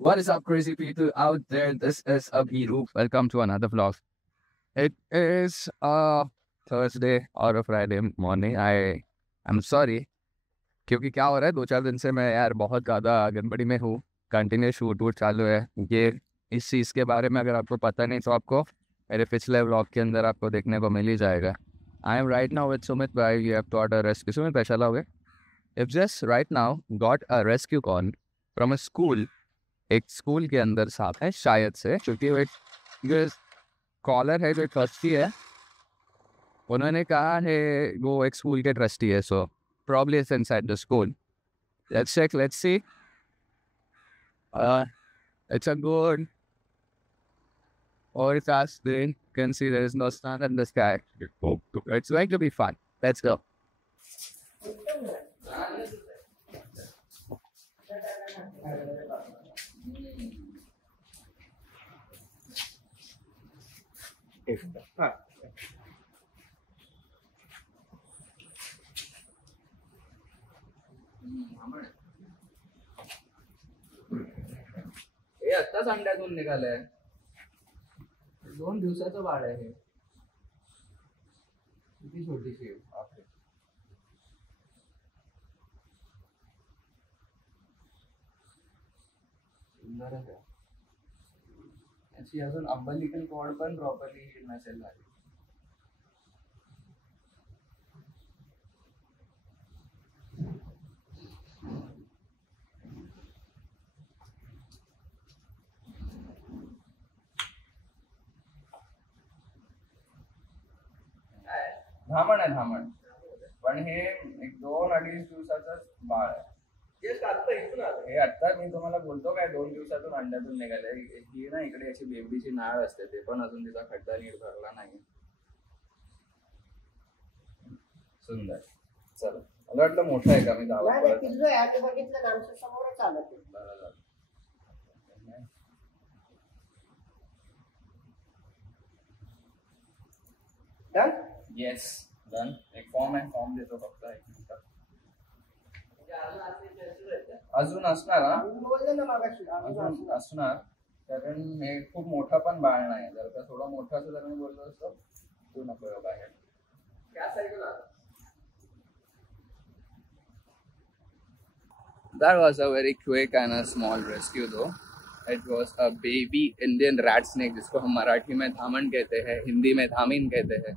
What is up, crazy people out there? This is Abhiroop. Welcome to another vlog. It is a Thursday or a Friday morning. I'm sorry क्योंकि क्या हो रहा है 2-4 दिन से मैं यार बहुत ज़्यादा गड़बड़ी में हूँ. कंटिन्यूस शूट वूट चालू है. ये इस चीज़ के बारे में अगर आपको पता नहीं तो आपको मेरे पिछले व्लॉग के अंदर आपको देखने को मिल ही जाएगा. I am right now with Sumit भाई. You have got a rescue. Sumit भाई चला होगे. If just right now got a rescue call from a school. एक स्कूल के अंदर साहब है शायद से, क्योंकि वो एक कॉलर है जो ट्रस्टी है. उन्होंने कहा है वो एक स्कूल के ट्रस्टी है. सो probably it's inside the school. Let's check, let's see. It's a good overcast day. You can see there is no sun in the sky. It's going to be fun. Let's go. हे आत्ताच अंड्यातून निघालंय. 2 दिवसाचं बाळ आहे हे. किती छोटीशी आहे. बापरे. सुंदरच आहे. याची अजून अंबलिकल कॉर्ड पण प्रॉपरली नसेल झाली. धामण आहे धामण. पण हे एक 2-2.5 दिवसाचंच बाळ आहे. हे आता मी तुम्हाला बोलतो काय 2 दिवसातून अंड्यातून निघालंय. ही ना इकडे याची बेबडीची नाळ असते, ते पण अजून तिचा खड्डा नीट भरला नाही. सुंदर. चला, मला वाटलं मोठं आहे का मी गावात डन. Yes done. एक फॉर्म आहे, फॉर्म देतो फक्त. एक मिनिट. अजून असणार हा. अजून असणार, कारण हे खूप मोठा पण बाळ नाही. जर का थोडा मोठा असं जर मी बोललो असतो तू नको बाहेर. That was a very quick and a small rescue though. It was a baby Indian rat snake, जिसको हम मराठी में धामन कहते हैं, हिंदी में धामिन कहते हैं.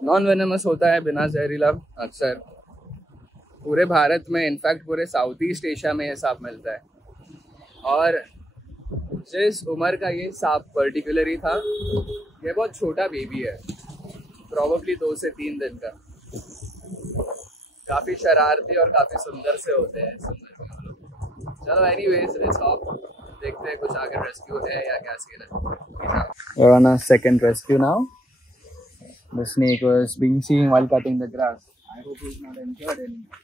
नॉन वेनेमस होता है, बिना जहरीला. अक्सर पूरे भारत में, इनफैक्ट पूरे साउथ ईस्ट एशिया में ये सांप मिलता है. और जिस उम्र का ये सांप पर्टिकुलरली था, ये बहुत छोटा बेबी है, प्रॉबेबली 2 से 3 दिन का. काफी शरारती और काफी सुंदर से होते हैं. चलो एनीवेज लेट्स हॉप. देखते हैं कुछ आगे रेस्क्यू है या क्या सीन है. We're on a second rescue now. The snake was being seen while cutting the grass. I hope he's not injured anymore.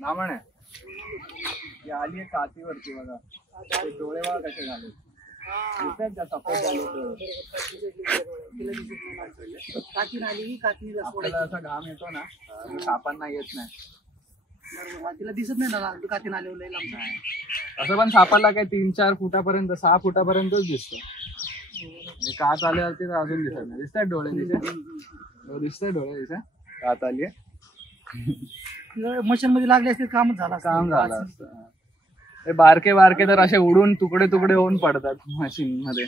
नामण आहे. ती आली आहे कातीवरती बघा. डोळे बघा कसे झाले. दिसतात का सफेद झाले. आपल्याला असा घाम येतो ना, सापांना येत नाही. तिला दिसत नाही ना कातीन आले. असं पण सापाला काही 3-4 फुटापर्यंत 6 फुटापर्यंतच दिसतं. कात आल्यावरती तर अजून दिसत नाही. दिसतात डोळे तिथे. दिसतंय डोळे तिथे. कात आली आहे. मशीन मध्ये लागले असते काम झालं असतं. ते बारके बारके तर असे उडून तुकडे तुकडे होऊन पडतात मशीन मध्ये.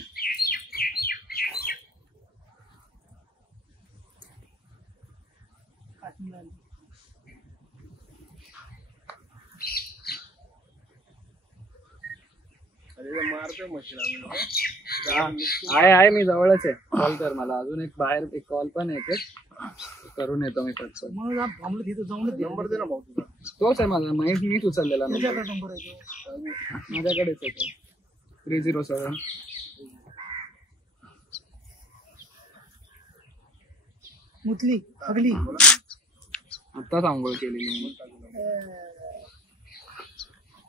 आहे मी जवळच आहे. कॉल कर मला. अजून एक बाहेर एक कॉल पण येते. करून येतो मी खर्च. मग आम्हाला तिथं जाऊन नंबर दे ना भाऊ तुझा. तोच आहे माझा, मीच उचललेला number. तुझ्याकडे नंबर आहे तो. माझ्याकडेच आहे तो. 307. मुतली अगली आत्ताच आंघोळ केलेली मी.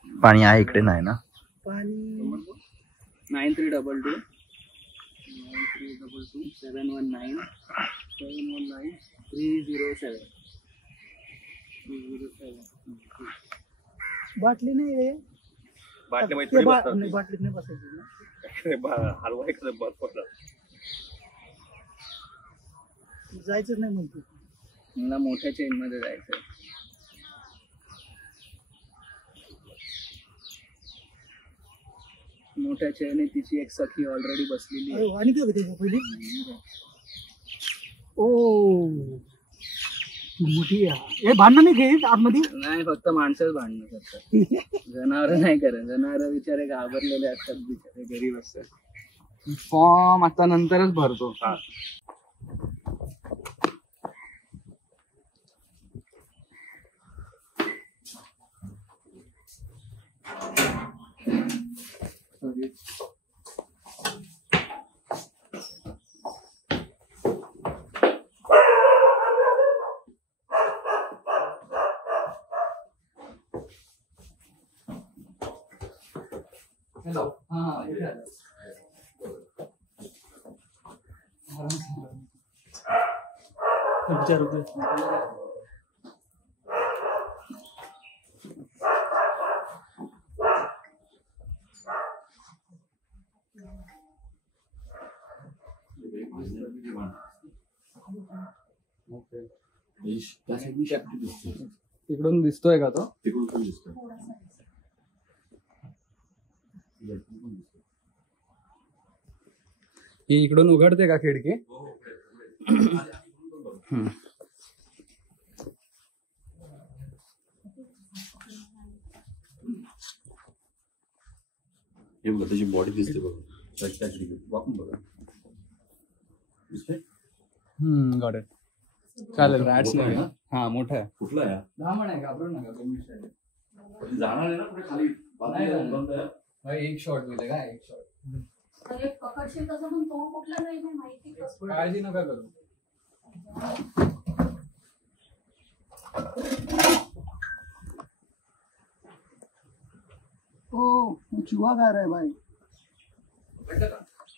पाणी आहे इकडे नाही ना. पाणी 9322 9322 719 719 307 बाटली नाही रे. बाटली मध्ये ते थोडी बा- बसतात नाही, बाटलीत नाही बसायची ना. ते. हलवा एक बस पडला. जायचंच नाही म्हणतो. मला मोठ्या चेन मध्ये जायचंय. मोठ्या चेन तिची एक सखी ऑलरेडी बसलेली आहे. अरे, आणि काय होते पहिली. ओ तू मोठी आहे. ए भांडण नाही घेत आतमध्ये. नाही, फक्त माणसंच भांडणं करतात. जनावर नाही करत. जनावर बिचारे घाबरलेले असतात, बिचारे गरीब असतात. फॉर्म आता नंतरच भरतो. हॅलो. हा, इथे आलं. विचार होते. तिकडून दिसतोय का तो? ही इकडून उघडते का खिडकी? हे बघा त्याची बॉडी दिसते बघा. वाकून बघा. Got it. चालेल. रॅट्स नाही. हा, मोठा आहे. कुठला आहे? धामण आहे, घाबरू नका तुम्ही. जाणार आहे ना कुठे खाली? नाही जाणार. बंद आहे. भाई, एक शॉट मिळेल का? एक शॉट. अरे पकडशील तसं पण तो कुठला नाही ना माहिती कसं. काळजी नका करू. ओ चुहा खा रहा है भाई.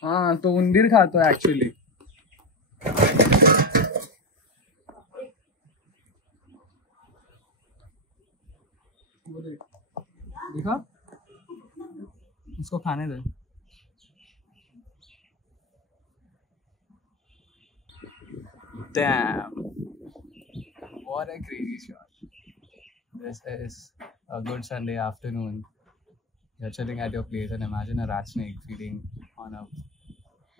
हा, तो उंदीर खातोय ऍक्च्युली. देखा, उसको खाने दे. Damn. What a crazy shot. This is a good Sunday afternoon. You're chilling at your place and imagine a rat snake feeding on a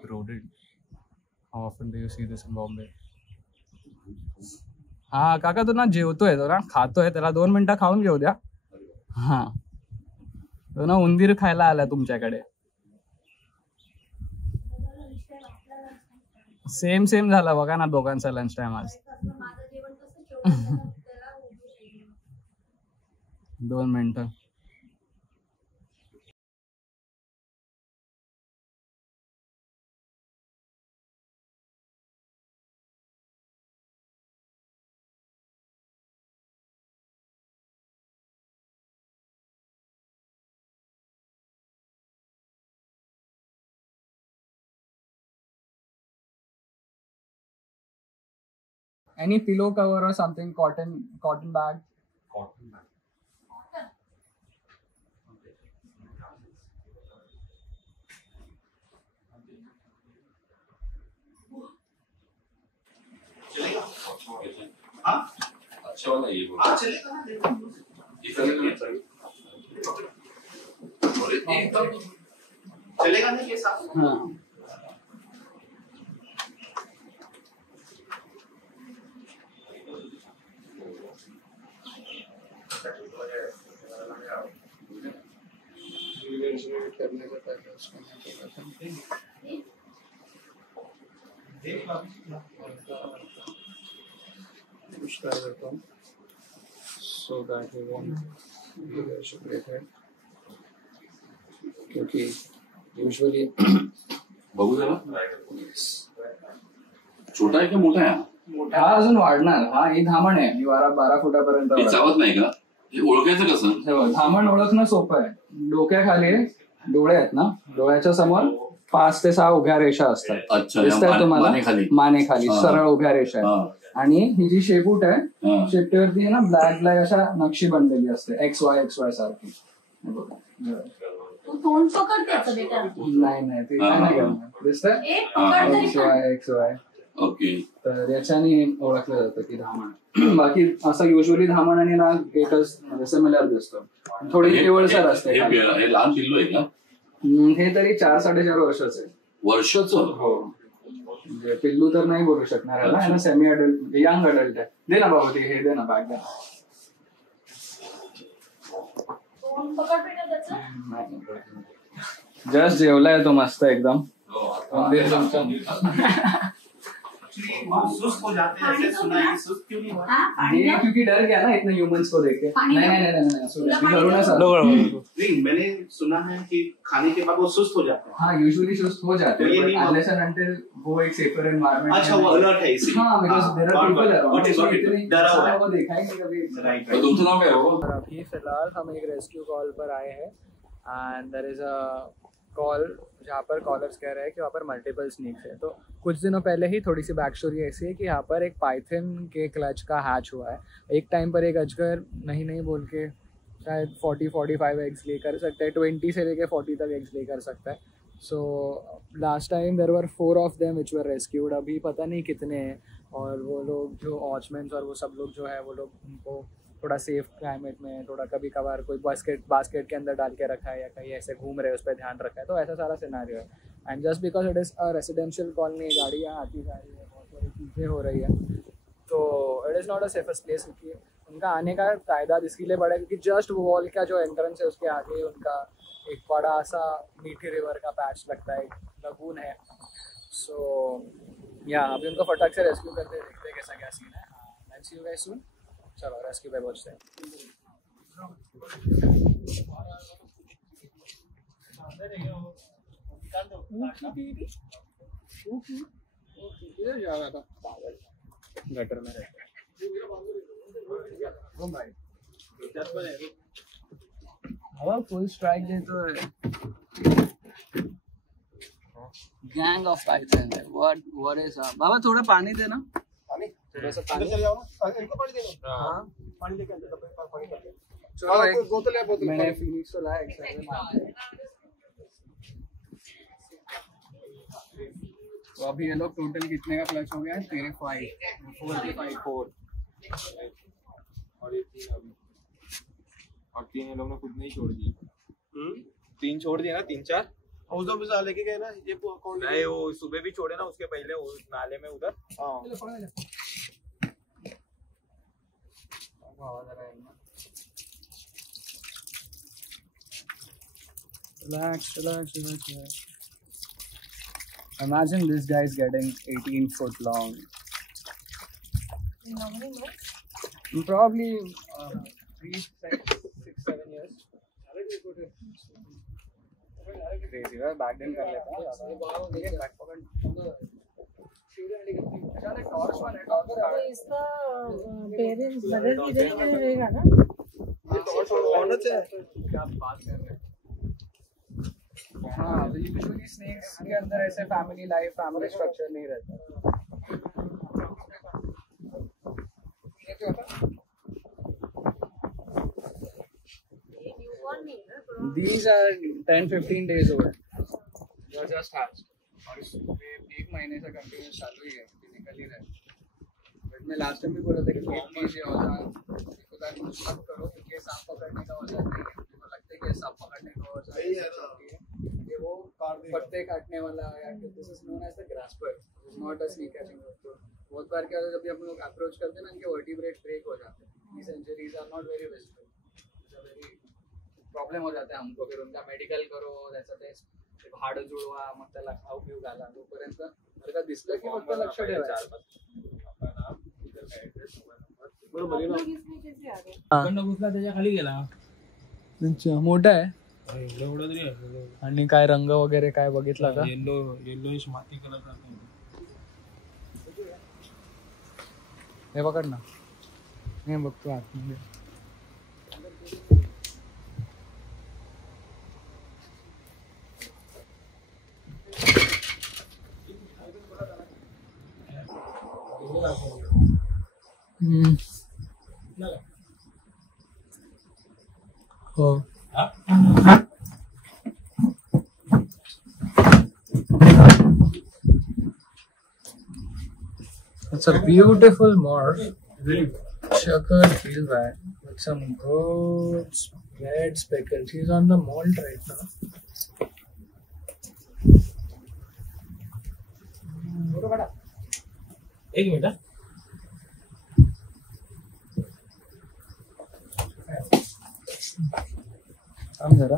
rodent. How often do you see this in Bombay? हा काका, तू ना जेवतोय, तो ना खातोय, त्याला 2 मिनिटं खाऊन घेऊ द्या. हा, तो ना उंदीर खायला आला तुमच्याकडे. सेम झाला बघा ना दोघांचा लंच टाइम आज. 2 मिनिटं. Any pillow cover or something, cotton bag? अच्छा वाला ये बोलो. हाँ चलेगा. चलेगा ना ये साथ. हाँ. कुछ ट्राई करता हूँ so that we won't separated, क्योंकि यूजुअली बघू जरा छोटा आहे का मोठा आहे हा? हा अजून वाढणार. हा ही धामण आहे, ही 12 फुटापर्यंत हे वाढेल. चावत नाही का? हे ओळखायचं कसं? हे बघ, धामण ओळखणं सोपं आहे. डोक्याखाली डोळे आहेत ना, डोळ्याच्या समोर 5 ते 6 उभ्या रेषा असतात. अच्छा, या दिसताय तुम्हाला? मानेखाली. मानेखाली हा. सरळ उभ्या रेषा आहेत. हा. आणि ही जी शेपूट आहे, हा. शेपटीवरती ना ब्लॅक ब्लॅक अशा नक्षी बनलेली असते, XY सारखी. हे बघ. तू तोंड पकड त्याचं बेटा. नाही ते काय नाही करणार. दिसतंय? एक पकड तरी पण. XY. ओके. तर याच्याने ओळखलं जातं की धामण. बाकी असं युजली धामण आणि नाग एकच म्हणजे सिमिलर दिसतो. थोडी केवळसर असते. हे लहान पिल्लू आहे का? हे तरी 4-4.5 वर्षाचं आहे. वर्षाचं? हो, म्हणजे पिल्लू तर नाही बोलू शकणार आहे ना, सेमी अडल्ट यंग अडल्ट आहे. दे ना बाबा, हे दे ना बॅग दे. तोंड पकड बेटा त्याचं. जस्ट जेवलाय तो मस्त एकदम. सुस्त हो जाते हैं, ऐसे सुना है कि सुस्त क्यों नहीं हुआ? हाँ, पानी ये ला. क्योंकि डर गया ना इतना ह्यूमंस को देख के. पानी नहीं ला. नहीं नहीं नहीं तुला पाणी घरूनच ला. आलो. नहीं, मैंने सुना है कि खाने के बाद वो सुस्त हो जाते हैं. हाँ, यूजुअली सुस्त हो जाते तो ये हैं, नहीं but unless and until वो एक सेफर एनवायरनमेंट. अच्छा, वो अलर्ट है इसी. हाँ, because there are people around. got it. इतनी डरा हुआ है. वो देखा ही नहीं कभी. राइट तर तुमचं नाव काय हो? अभी फिलहाल हम एक रेस्क्यू कॉल पर आए हैं and there is a call जहाँ पर कॉलर्स कह रहे हैं कि वहाँ पर मल्टीपल स्नेक्स है. तो कुछ दिनों पहले ही थोड़ी सी बैक स्टोरी ऐसी है कि यहाँ पर एक पाइथन के क्लच का हैच हुआ है. एक टाइम पर एक अजगर नहीं बोल के शायद 40-45 एग्स ले कर सकता है, 20 से लेके 40 तक एग्स ले कर सकता है. So last time there were 4 of them which were rescued. अभी पता नहीं कितने हैं, और वो लोग जो वॉचमैन और वो सब लोग जो है वो लोग उनको थोड़ा सेफ क्लाइमेट में, थोड़ा कभी कभार कोई बास्केट के अंदर डाल के रखा है या कहीं ऐसे घूम रहे हैं, उस पर ध्यान रखा है. तो ऐसा सारा सिनारियो है. And just because it is a residential colony, गाड़ियाँ आती जा रही है, बहुत सारी चीज़ें हो रही है, तो it is not a safest place. क्योंकि उनका आने का तादाद इसके लिए बढ़ा क्योंकि जस्ट वॉल का जो एंट्रेंस है उसके आगे उनका एक बड़ा सा मीठी रिवर का पैच लगता है, एक लगून है. सो या अभी उनको फटाक से रेस्क्यू करते देखते हैं कैसा क्या सीन है. लेट्स सी यू गाइस सून. चलो रेस्क्यू पे पहुंचते हैं. किधर जा रहा था? गटर में हवा फुल स्ट्राइक दे तो गैंग ऑफ पाइथन है. व्हाट इज बाबा थोड़ा पानी देना. थोड़ा सा पानी. इनको पानी देना. हाँ, पानी लेके अंदर पानी करके. चलो एक बोतल है, बोतल. मैंने फिनिक्स को लाया एक्सरसाइज. तो अभी ये लोग टोटल कितने का क्लच हो गया है? 4 और ये 3 अभी. और 3 ये लोग ने खुद नहीं छोड़ दिए. 3 छोड़ दिए ना, 3-4. उस दो बिजा लेके गए ना, ये कौन नहीं, वो सुबह भी छोड़े ना, उसके पहले वो नाले में उधर. हाँ, relax. Imagine this guy is getting 18 foot long. Probably 3-6-7 years. Crazy, right? Back then कर लेता है. लेकिन back pocket अच्छा टॉर्च वन है. तो इसका पेरेंट्स मदर की इधर ही रहेगा ना. क्या बात कर रहे हैं. हाँ, तो यूजुअली स्नेक्स के अंदर ऐसे फैमिली लाइफ, फैमिली स्ट्रक्चर नहीं रहता. ये क्या होता? These are 10-15 days old. They are just hatched. और इसमें 1 महीने से कंटिन्यूस चालू ही है, निकल ही रहा है. बट मैं लास्ट टाइम भी बोला था कि प्लीज ये औजार खुदा यूज मत करो, क्योंकि सांप पकड़ने का औजार नहीं है. मुझे लगता है कि सांप पकड़ने का औजार है कि वो पत्ते काटने वाला, या this is known as the grasper, is not a snake catching. तो बहुत बार क्या होता है, जब भी हम लोग अप्रोच करते हैं ना, इनके वर्टिब्रेट ब्रेक हो जाते हैं. These injuries are not very visible. It's a very problem हो जाता है हमको. फिर उनका मेडिकल करो, त्याचं ते हाड जुळवा, मग त्याला खाऊ पिऊ घाला. तोपर्यंत जर का दिसलं की फक्त लक्ष ठेवायचं. इसमें कैसे आ गए? त्याच्या खाली गेला अच्छा मोठा आहे एवढं तरी आहे आणि काय रंग वगैरे काय बघितला का? येल्लोइश माती कलर हे पकड ना. हे बघतो आतमध्ये. हो. It's a beautiful morph. Checkered field bag with some good red speckles. He's on the molt right now. एक मिनिट थांब जरा.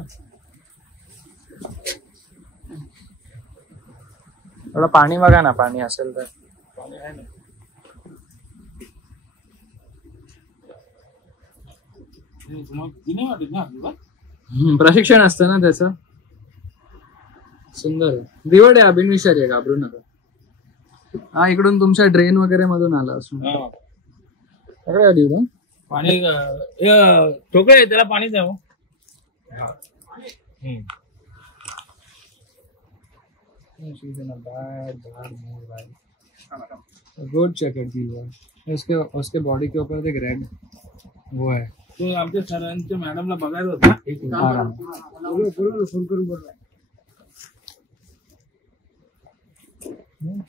थोडं पाणी बघा ना, पाणी असेल तर. पाणी आहे ना तुम्हाला वाटत ना आपल्याला प्रशिक्षण असतं ना त्याचं. सुंदर आहे. दिवड आहे, अभिनिशारी आहे, घाबरू नका. हा इकडून तुमच्या ड्रेन वगैरे मधून आला असून सगळे आली होतं पाणी ठोकळे त्याला पाणी द्यावं. Good checkered field bag. उसके बॉडी के ऊपर एक रेड वो है. तो आमच्या सरांच्या मॅडमला बघायला होता. फोन करून बोल.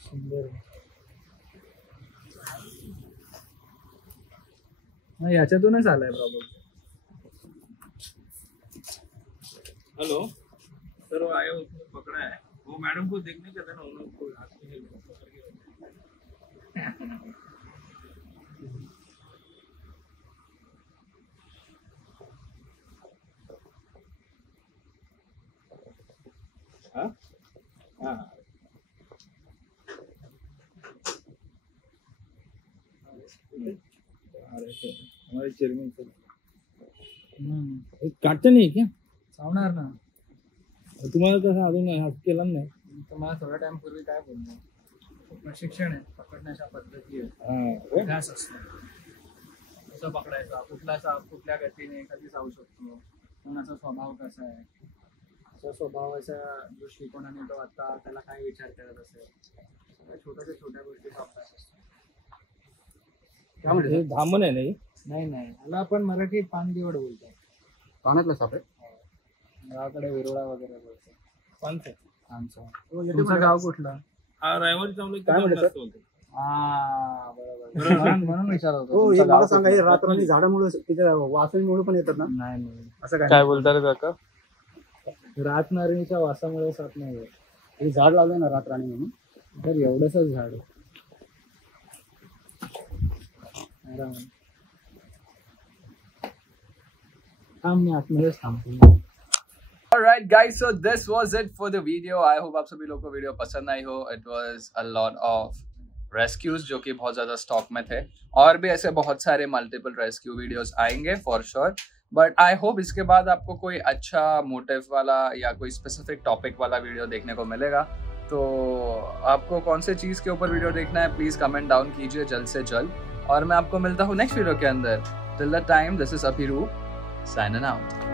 सुंदर. याच्यातूनच आलाय प्रॉब्लेम. हेलो सर वो आए उसने पकड़ा है. वो मैडम को देखने का था ना उनको हाथ में पकड़ के. हाँ हाँ हमारे चेयरमैन सर काटते नाही क्या? चावणार ना. तुम्हाला कसं अजून हात केला नाही. तुम्हाला थोड्या टाइम पूर्वी काय बोललो, प्रशिक्षण आहे, पकडण्याच्या पद्धती आहे, अभ्यास असतो. कसं पकडायचा, कुठल्या गतीने कधी जाऊ शकतो, कोणाचा स्वभाव कसा आहे, त्या स्वभावाच्या दृष्टिकोनाने तो आता त्याला काय विचार करत असेल, छोट्या गोष्टीचा अभ्यास असतो. हे धामण आहे नाही. नाही मला आपण मराठीत पानदिवड बोलतो. पाण्यातला साप आहे. गावाकडे विरोळा वगैरे बोलतो. पानसे आमचं. तुमचं गाव कुठलं? रविवारी चांगलं काय म्हणते सर? हा बरोबर. म्हणून विचारत होतो. हो, तुमचं हे गाव मला सांगा, हे कुठलं? रात्रभर झाडामुळे त्याच्या वासांमुळे पण येतात ना? नाही असं काय? काय बोलता रे काका? रातनारणीच्या वासामुळे साप नाही होत. हे झाड लावलंय ना रातराणी म्हणून. तर एवढंच झाड आहे. आरामात. थांब मी आतमध्येच थांबतो. Alright guys, so this was it for the video. I hope आप सभी लोगों को वीडियो पसंद आई हो. It was a lot of rescues जो कि बहुत ज़्यादा स्टॉक में थे, और भी ऐसे बहुत सारे मल्टीपल रेस्क्यू वीडियोस आएंगे for sure. But I hope इसके बाद आपको कोई अच्छा मोटिव वाला या कोई स्पेसिफिक टॉपिक वाला वीडियो देखने को मिलेगा. तो आपको कौन से चीज़ के ऊपर वीडियो देखना है प्लीज़ कमेंट डाउन कीजिए जल्द से जल्द, और मैं आपको मिलता हूँ नेक्स्ट वीडियो के अंदर. Till the time, this is Abhirup signing out.